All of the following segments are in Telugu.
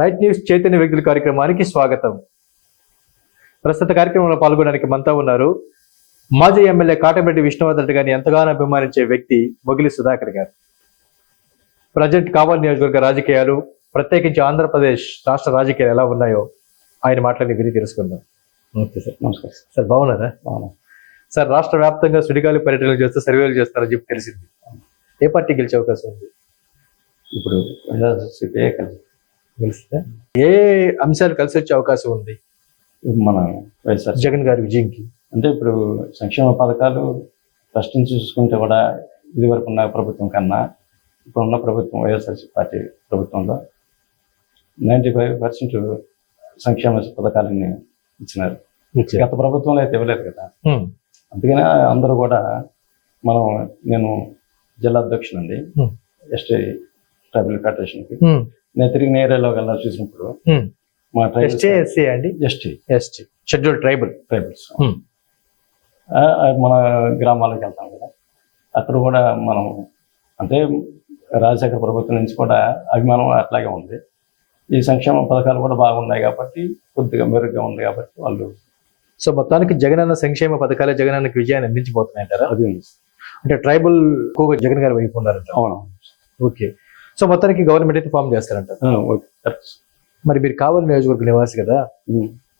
రైట్ న్యూస్ చైతన్య వ్యక్తుల కార్యక్రమానికి స్వాగతం. ప్రస్తుత కార్యక్రమంలో పాల్గొనడానికి మనతో ఉన్నారు మాజీ ఎమ్మెల్యే కాటమిరెడ్డి విష్ణువర్ధన్ రెడ్డి గారిని ఎంతగానో అభిమానించే వ్యక్తి మొగిలి సుధాకర్ గారు. ప్రజెంట్ కావలి నియోజకవర్గ రాజకీయాలు ప్రత్యేకించి ఆంధ్రప్రదేశ్ రాష్ట్ర రాజకీయాలు ఎలా ఉన్నాయో ఆయన మాటలని గురించి తెలుసుకుందాం. Okay sir. నమస్కారం సార్. బాగున్నారా. సార్ రాష్ట్ర వ్యాప్తంగా సుడిగాలి పర్యటనలు చేస్తూ సర్వేలు చేస్తారని చెప్పి తెలిసింది. ఏ పార్టీ గెలిచే అవకాశం ఉంది? ఇప్పుడు కలిసి గెలుస్తుందా ఏ అంశాలు కలిసి వచ్చే అవకాశం ఉంది? మన వైఎస్ఆర్ జగన్ గారి విజయంకి. అంటే ఇప్పుడు సంక్షేమ పథకాలు ఫస్ట్ నుంచి చూసుకుంటే కూడా ఇది వరకు ఉన్న ప్రభుత్వం కన్నా ఇప్పుడు ఉన్న ప్రభుత్వం వైఎస్ఆర్సీ పార్టీ ప్రభుత్వంలో నైంటీ ఫైవ్ పర్సెంట్ సంక్షేమ పథకాలన్నీ ఇచ్చినారు. గత ప్రభుత్వంలో అయితే ఇవ్వలేదు కదా. అందుకనే అందరూ కూడా మనం నేను జిల్లా అధ్యక్షునండి. ఎస్టీ ట్రైబల్ ఫెడరేషన్కి నేను తిరిగి నేరేలో వెళ్ళా చూసినప్పుడు. మా ఎస్టీ ఎస్సీ అండి? ST. ST. Schedule tribal. Tribals మన గ్రామాలకు వెళ్తాం కదా. అక్కడ కూడా మనం అంటే రాజశేఖర ప్రభుత్వం నుంచి కూడా అభిమానం అట్లాగే ఉంది. ఈ సంక్షేమ పథకాలు కూడా బాగున్నాయి కాబట్టి కొద్దిగా మెరుగ్గా ఉంది కాబట్టి వాళ్ళు సో మొత్తానికి జగనన్న సంక్షేమ పథకాలే జగనన్నకి విజయాన్ని అందించబోతున్నాయంటారా అది ఉంది. అంటే ట్రైబల్ ఎక్కువగా జగన్ గారు వైపు ఉన్నారంట అవును ఓకే. సో మొత్తానికి గవర్నమెంట్ అయితే ఫామ్ చేస్తారంట. మరి మీరు కావలి నియోజకవర్గ నివాసి కదా.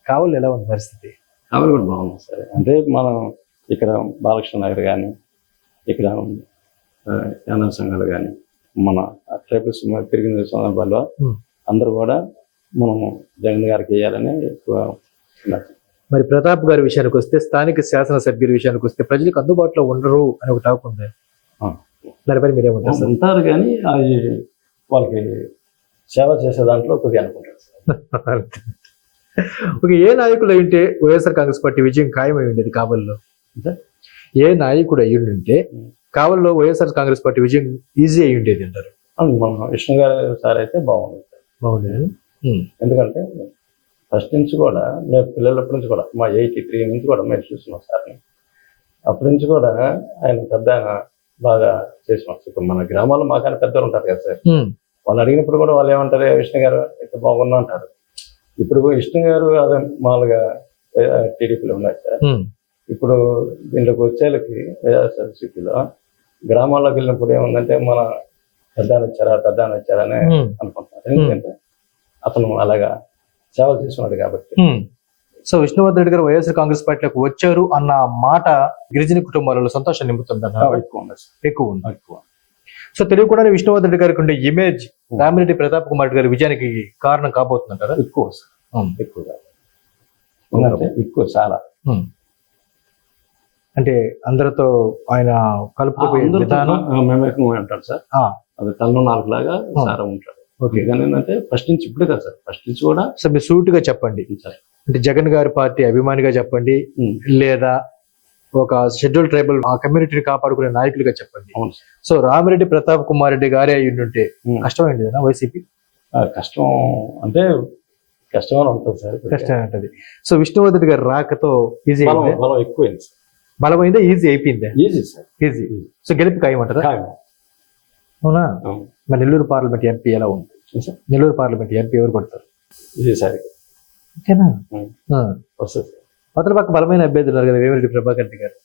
కావలి ఎలా ఉంది పరిస్థితి అవి కూడా బాగుంది సరే అంటే మనం ఇక్కడ బాలకృష్ణ నగర్ కానీ ఇక్కడ యానా సంఘాలు కానీ మన ట్రైబల్స్ తిరిగిన సందర్భాల్లో. అందరూ కూడా మనం జగన్ గారికి వేయాలని ఎక్కువ. మరి ప్రతాప్ గారి విషయానికి వస్తే స్థానిక శాసనసభ్యుల విషయానికి వస్తే ప్రజలకు అందుబాటులో ఉండరు అని ఒక టాక్ ఉంది ఆ. దానిపై మీరేమంటారు సార్ ఉంటారు కానీ అది వాళ్ళకి సేవ చేసే దాంట్లో కొద్దిగా అనుకుంటారు సార్. ఓకే ఏ నాయకుడు అయి ఉంటే వైఎస్ఆర్ కాంగ్రెస్ పార్టీ విజయం ఖాయమై ఉండేది కావల్లో? ఏ నాయకుడు అయి ఉంటే కావల్లో వైఎస్ఆర్ కాంగ్రెస్ పార్టీ విజయం ఈజీ అయి ఉండేది అంటారు మన విష్ణు గారు సార్ అయితే బాగుంది. బాగుండేది ఎందుకంటే ఫస్ట్ నుంచి కూడా మేము పిల్లలప్పటి నుంచి కూడా మా ఎయిటీ త్రీ నుంచి కూడా మేము చూస్తున్నాం సార్ని అప్పటి నుంచి కూడా ఆయన పెద్ద బాగా చేసినాం. ఇప్పుడు మన గ్రామాల్లో మాకైనా పెద్దలు ఉంటారు కదా సార్. వాళ్ళు అడిగినప్పుడు కూడా వాళ్ళు ఏమంటారు "ఏ విష్ణు గారు ఇక్కడ బాగున్నా అంటారు. ఇప్పుడు విష్ణు గారు అదే మామూలుగా టీడీపీలో ఉన్నారు సార్. ఇప్పుడు దీంట్లోకి వచ్చేళ్ళకి వైఎస్ఆర్సీపీలో గ్రామాల్లోకి వెళ్ళినప్పుడు ఏముందంటే మన పెద్దాన్ని వచ్చారా పెద్దాన్ని వచ్చారని అనుకుంటున్నారు. ఎందుకంటే అతను అలాగా సేవ చేస్తున్నాడు కాబట్టి. సో విష్ణువర్ధన్ రెడ్డి గారు వైఎస్ఆర్ కాంగ్రెస్ పార్టీలోకి వచ్చారు అన్న మాట గిరిజన కుటుంబాలలో సంతోషం నింపుతుందన్న ఎక్కువ ఉంది. ఎక్కువ ఉంది. ఎక్కువ సో తెలియకుండానే విష్ణువర్ధన్ రెడ్డి గారికి ఉండే ఇమేజ్ రామిరెడ్డి ప్రతాప్ కుమార్ రెడ్డి గారి విజయానికి కారణం కాబోతుందంటారా? ఎక్కువ. ఎక్కువగా ఎక్కువ చాలా. అంటే అందరితో ఆయన కలుపుకుపోయే విధానం? సార్. అది తలలో నాలుగు లాగా. సారా ఉంటాడు ఓకే. కానీ ఏంటంటే ఫస్ట్ నుంచి ఇప్పుడే కదా సార్. ఫస్ట్ నుంచి కూడా సో మీరు సూటిగా చెప్పండి. సార్. అంటే జగన్ గారి పార్టీ అభిమానిగా చెప్పండి. లేదా ఒక షెడ్యూల్ ట్రైబల్ ఆ కమ్యూనిటీని కాపాడుకునే నాయకులుగా చెప్పండి. అవును సార్. సో రామిరెడ్డి ప్రతాప్ కుమార్ రెడ్డి గారే అయి ఉంటే ఉమ్. కష్టమైంది కదా వైసీపీ? కష్టం అంటే కష్టం ఉంటుంది సార్. కష్టం ఉంటది. సో విష్ణువర్ధన్ గారి రాకతో ఈజీ బలం ఎక్కువైంది సార్. బలమైందా? ఈజీ అయిపోయిందా? Easy sir. ఈజీ సో గెలుపు ఖాయమంటారా? ఖాయం. అవును. మరి నెల్లూరు పార్లమెంట్ ఎంపీ ఎలా ఉంది? ఏం? నెల్లూరు పార్లమెంట్ ఎంపీ ఎవరు కొడతారు? సార్. ఓకేనా. వస్తుంది. అవతల పక్క బలమైన అభ్యర్థులు ఉన్నారు కదా వేమిరెడ్డి ప్రభాకర్ రెడ్డి గారు.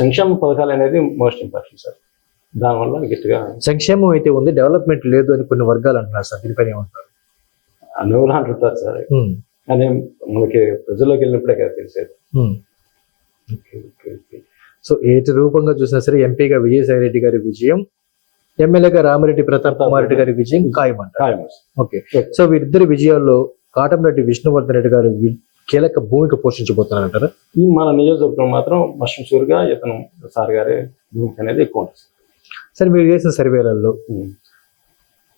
సంక్షేమ పథకాలు అనేది మోస్ట్ ఇంపార్టెంట్ సార్. దానివల్ల గట్టిగా సంక్షేమం అయితే ఉంది డెవలప్మెంట్ లేదు అని కొన్ని వర్గాలు అంటున్నారు సార్. దీనిపైన ఏమంటారు? అనువులు అంటుంటారు సార్. కానీ మనకి ప్రజల్లోకి వెళ్ళినప్పుడే కదా తెలిసేది. సో ఏటి రూపంగా చూసినా సరే ఎంపీగా విజయసాయి రెడ్డి గారి విజయం ఎమ్మెల్యేగా రామిరెడ్డి ప్రతాప్ కుమార్ రెడ్డి గారి విజయం ఖాయమంటారు. ఓకే సో వీరిద్దరి విజయాల్లో కాటంరెడ్డి విష్ణువర్ధన్ రెడ్డి గారు కీలక భూమిక పోషించబోతున్నారంటారా ఈ మన నియోజకవర్గం మాత్రం మషూర్గా ఇతను సార్ గారి భూమిక అనేది ఎక్కువ ఉంటుంది సార్. మీరు చేసిన సర్వేలలో ఉమ్.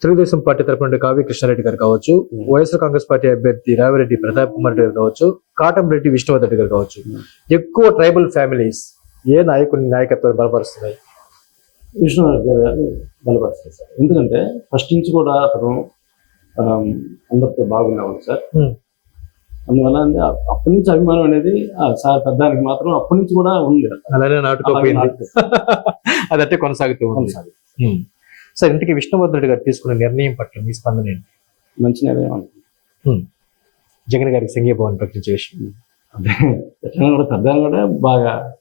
తెలుగుదేశం పార్టీ తరపు నుండి కావ్య కృష్ణారెడ్డి గారు కావచ్చు ఉమ్. వైఎస్ఆర్ కాంగ్రెస్ పార్టీ అభ్యర్థి రావిరెడ్డి ప్రతాప్ కుమార్ రెడ్డి గారు కావచ్చు కాటంరెడ్డి విష్ణువర్ధన్ రెడ్డి గారు కావచ్చు ఉమ్. ఎక్కువ ట్రైబల్ ఫ్యామిలీస్ ఏ నాయకుని నాయకత్వం బలపరుస్తున్నాయి విష్ణువర్ధన్ గారు బలపరుస్తారు సార్. ఎందుకంటే ఫస్ట్ నుంచి కూడా అతను అందరితో బాగున్నాడు సార్. అందువల్ల అంటే అప్పటి నుంచి అభిమానం అనేది సార్ పెద్దానికి మాత్రం అప్పటి నుంచి కూడా ఉంది అలానే నాటుకోపోయింది. నాటుకు- అది అట్టే కొనసాగుతూ ఉంది. కొనసాగుతుంది. సార్ ఇంతకీ విష్ణువర్ధన్ రెడ్డి గారు తీసుకున్న నిర్ణయం పట్ల మీ స్పందన ఏంటి? మంచి నిర్ణయం జగన్ గారికి సంఘీభావం ప్రకటించే విషయం. కూడా పెద్ద ఆయన కూడా బాగా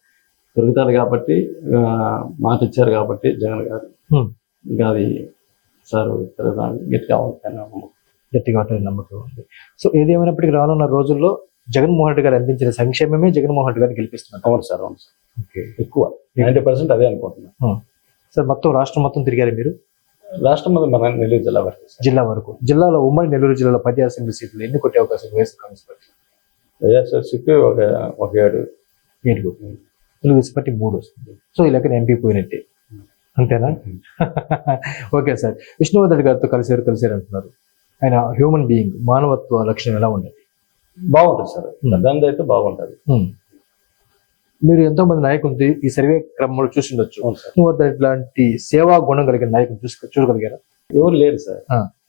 పెరుగుతారు కాబట్టి మాట ఇచ్చారు కాబట్టి జగన్ గారు. ఇంకా అది సార్ గట్టిగా ఉంటాను నమ్మకం. గట్టిగా ఉంటుంది నమ్మకం ఉంది. సో ఏదేమైనప్పటికీ రానున్న రోజుల్లో జగన్మోహన్ రెడ్డి గారు అందించిన సంక్షేమమే జగన్మోహన్ రెడ్డి గారిని గెలిపిస్తున్నారు అవును సార్ అవును సార్. ఓకే. ఎక్కువ. నైంటీ పర్సెంట్ అదే అనుకుంటున్నాను. సార్ మొత్తం రాష్ట్రం మొత్తం తిరిగారు మీరు? రాష్ట్రం మీద మన నెల్లూరు జిల్లా వరకు జిల్లా వరకు. జిల్లాలో ఉమ్మడి నెల్లూరు జిల్లాలో పది అసెంబ్లీ సీట్లు ఎన్ని కొట్టే అవకాశం వైఎస్ఆర్ కాంగ్రెస్ పార్టీ వైఎస్ఆర్సీపీ ఒక ఒక ఏడు. ఏడుగు తెలుగుదేశం పార్టీ మూడు వస్తుంది. సో ఈ లెక్కన ఎంపీ పోయినట్టే. అంతేనా? Okay sir. విష్ణువర్ధన్ గారితో కలిసారు కలిసారు అంటున్నారు. ఆయన హ్యూమన్ బీయింగ్ మానవత్వ లక్షణం ఎలా ఉండేది బాగుంటుంది సార్. పెద్ద అయితే బాగుంటుంది. మీరు ఎంతో మంది నాయకులు ఈ సర్వే క్రమంలో చూసి ఉండొచ్చు. అవును సార్. విష్ణువర్ధన్ లాంటి సేవా గుణం కలిగిన నాయకులు చూసు చూడగలిగారా? ఎవరు లేరు సార్.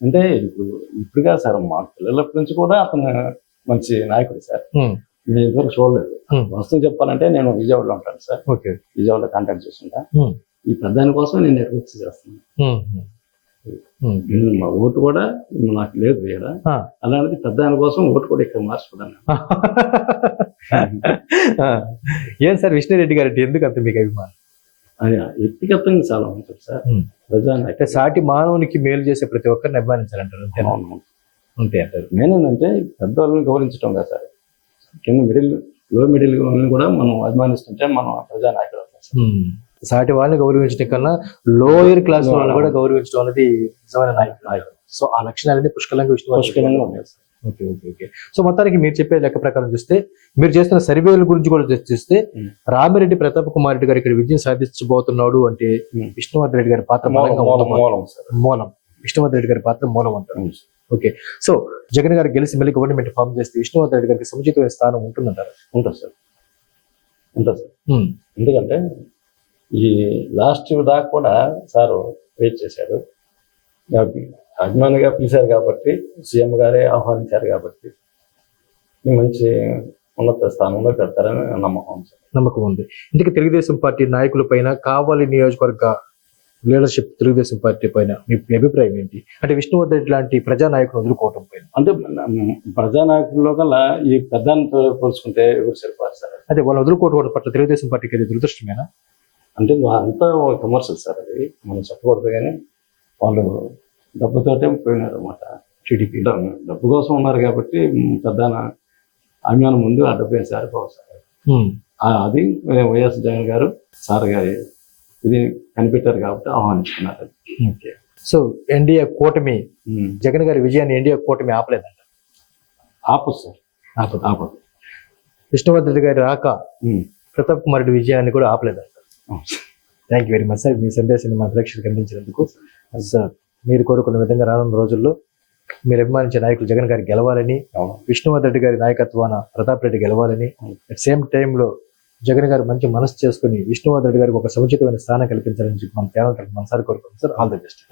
అంటే ఇప్పుడు ఇప్పుడుగా సార్ మా పిల్లలప్పటి నుంచి కూడా అతను మంచి నాయకుడు సార్. నేను ఇంతవరకు చూడలేదు. Hmm. వాస్తవం చెప్పాలంటే నేను విజయవాడలో ఉంటాను సార్. ఓకే విజయవాడలో కాంటాక్ట్ చేస్తుంటా. Hmm. ఈ ప్రధాని కోసం నేను నెట్వర్క్స్ చేస్తాను నేను మా ఓటు కూడా నాకు లేదు ఇక్కడ ఆ. అలాంటిది ప్రధాని కోసం ఓటు కూడా ఇక్కడ మార్చుకున్నాను ఏం సార్ విష్ణురెడ్డి గారు ఎందుకు అంత మీకు అభిమానం? అది వ్యక్తిగతంగా చాలా ఉంటుంది సార్. Hmm. ప్రధాని అంటే సాటి మానవునికి మేలు చేసే ప్రతి ఒక్కరిని అభిమానించాలంటారు అంతే అంటారు. నేనేంటంటే పెద్దవాళ్ళని గౌరవించడం కదా సార్. కింద మిడిల్ లో మిడిల్ వాళ్ళని కూడా మనం అభిమానిస్తుంటే మనం ప్రజానాయకుడు. సాటి వాళ్ళని గౌరవించడం కన్నా లోయర్ క్లాస్ వాళ్ళని కూడా గౌరవించడం అనేది నిజమైన నాయకుడు. సో ఆ లక్షణాలన్నీ పుష్కలంగా విష్ణు పుష్కలంగా ఉన్నాయి ఓకే ఓకే ఓకే. సో మొత్తానికి మీరు చెప్పే లెక్క ప్రకారం చూస్తే మీరు చేస్తున్న సర్వేల గురించి కూడా చూస్తే. రామిరెడ్డి ప్రతాప్ కుమార్ రెడ్డి గారు ఇక్కడ విజయం సాధించబోతున్నాడు అంటే. విష్ణువర్ధన్ రెడ్డి గారి పాత్ర మూలం మూలం విష్ణువర్ధన్ రెడ్డి గారి పాత్ర మూలం అంటారు. ఓకే సో జగన్ గారు గెలిచి మళ్ళీ గవర్నమెంట్ ఫామ్ చేస్తే విష్ణువర్ధన్ రెడ్డి గారికి సముచితమైన స్థానం ఉంటుందంటారు? ఉంటుంది సార్. ఉంటుంది సార్. ఎందుకంటే ఈ లాస్ట్ దాకా కూడా సార్ వెయిట్ చేశారు. అభిమానిగా పిలిచారు కాబట్టి సీఎం గారే ఆహ్వానించారు కాబట్టి మంచి ఉన్నత స్థానంలో పెడతారని నమ్మకం సార్. నమ్మకం ఉంది. ఇందుకే తెలుగుదేశం పార్టీ నాయకుల పైన కావాలి నియోజకవర్గ లీడర్షిప్ తెలుగుదేశం పార్టీ పైన మీ అభిప్రాయం ఏంటి? అంటే విష్ణువర్ధన్ రెడ్డి లాంటి ప్రజా నాయకులు వదులుకోవటం పైన. అంటే ప్రజానాయకుల్లో కల్లా ఈ ప్రధానితో పోల్చుకుంటే ఎవరు సరిపోరు సార్? అదే వాళ్ళు వదులుకోవడం పట్ల తెలుగుదేశం పార్టీకి అది దురదృష్టమేనా? అంటే అంతా కమర్షియల్ సార్ అది. మనం చెప్పకూడదు కానీ వాళ్ళు డబ్బుతోటే పోయినారు అనమాట టీడీపీ డబ్బు కోసం ఉన్నారు కాబట్టి ప్రధాన అభిమానం ముందు ఆ డబ్బు ఏం సరిపోవు సార్. అది వైఎస్ జగన్ గారు సార్ గారి ఇది కనిపెట్టారు కాబట్టి ఆహ్వానించుకున్నారు. ఓకే. సో ఎన్డీఏ కూటమి జగన్ గారి విజయాన్ని ఎన్డీఏ కూటమి ఆపలేదంట? ఆపదు సార్. ఆపదు. ఆపదు విష్ణువర్ధన్ గారి రాక ప్రతాప్ కుమార్ రెడ్డి విజయాన్ని కూడా ఆపలేదంట. Thank you very much sir మీ సందేశాన్ని మా ప్రేక్షకులకు అందించినందుకు. సార్ మీరు కోరుకున్న విధంగా రానున్న రోజుల్లో మీరు అభిమానించే నాయకులు జగన్ గారు గెలవాలని అవును. విష్ణువర్ధన్ రెడ్డి గారి నాయకత్వాన ప్రతాప్ రెడ్డి గెలవాలని అట్ సేమ్ టైంలో జగన్ గారు మంచి మనసు చేసుకుని విష్ణువర్ధన్ రెడ్డి గారికి ఒక సముచితమైన స్థానం కల్పించాలని చెప్పి మనం ఛానల్ మనసారి కోరుకుంటున్నాం. Sir all the best.